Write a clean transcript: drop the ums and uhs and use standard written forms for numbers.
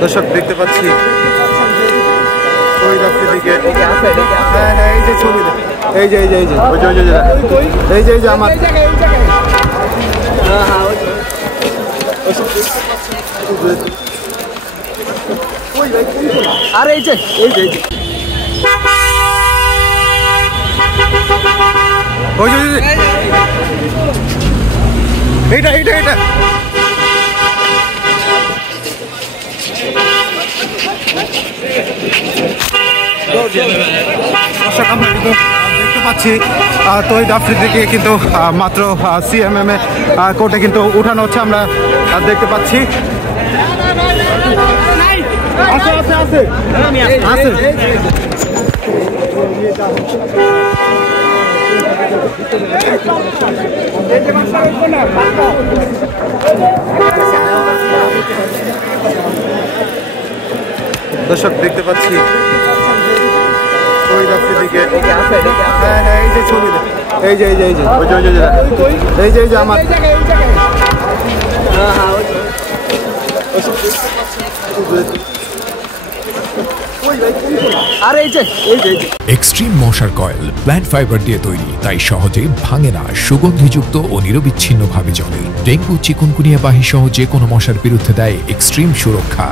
দর্শক দেখতে পাচ্ছি ওই রাস্তার দিকে হ্যাঁ হ্যাঁ এই যে ছবি এই যে এই যে এই যে ওই যে এই যে এই যে আমার আরে এই যে এই যে ওই যে এইটা এইটা এইটা দর্শক আমরা কিন্তু দেখতে পাচ্ছি তহিদ আফ্রিদিকে কিন্তু মাত্র সিএমএম এ কোর্টে কিন্তু উঠানো হচ্ছে আমরা দেখতে পাচ্ছি আছে আছে আছে আছে দর্শক দেখতে পাচ্ছি ওই রাস্তার দিকে হ্যাঁ হ্যাঁ এই যে ছবি এই যে এই যে এই যে ওই যে এই যে এই যে আমার আরে এই যে এই যে এক্সট্রিম মশার কয়েল প্ল্যান্ট ফাইবার দিয়ে তৈরি, তাই সহজে ভাঙে না, সুগন্ধিযুক্ত ও নিরবিচ্ছিন্নভাবে জ্বলে। ডেঙ্গু, চিকুনগুনিয়া বাহি সহ যে কোনো মশার বিরুদ্ধে দেয় এক্সট্রিম সুরক্ষা।